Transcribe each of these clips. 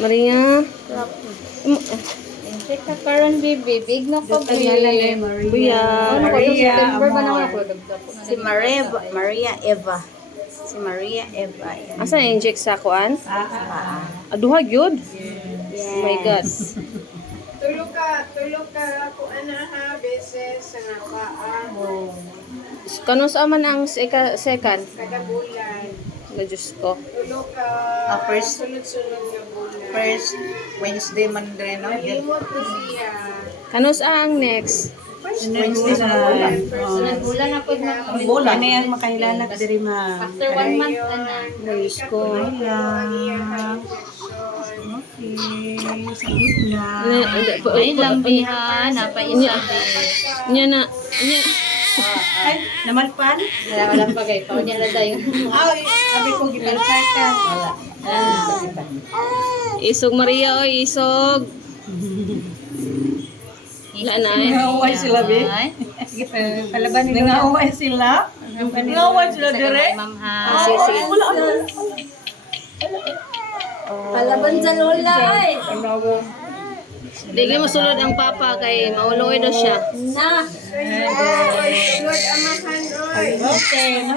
Maria. Inject ka karon baby, big na ko Buya. Maria Amor. Si Maria Eva. Si Maria Eva. Asa na-inject sa kuan? Aduha gyud. Oh my God. Tulog ka kung ano ha, beses sa nga paa, Kano sa man ang second? kada bulan. Na Diyos ko. Tulog ka, First sunod-sunod na bulan. Wednesday man rin, no? Malimot ko siya. Kano sa ang next? Wednesday sa bulan. Sunod bulan ako na. Ang bulan. Ano yung makahilala ka diri ma? After 1 month na. Diyos ko. Ang iyang injection. Okay, sagot na. Ay lambihan, napaisa Nya na. Nya. Ay, namalpan? Wala pa kay pao niya na tayo. Ay, sabi ko, ginalpay ka. Wala. Isog Maria oy, isog. Wala na eh. Nangaway sila, Be. Palaban ni Nangaway sila? Nangaway sila dire? Ma'am ha. Sige, sige. Palaban sa lola ay. Dili mo sulod ang papa kay mauloy daw siya. Na. Sunod amahan, oy. Okay na.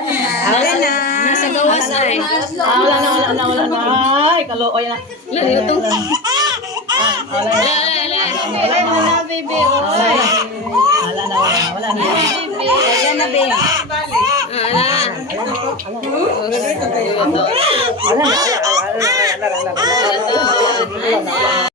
Nasa gawas ay. Wala na. Ay, kalooy na. Lali utong. Wala na, baby. Wala na. Wala na, Be. Ala. Wala na.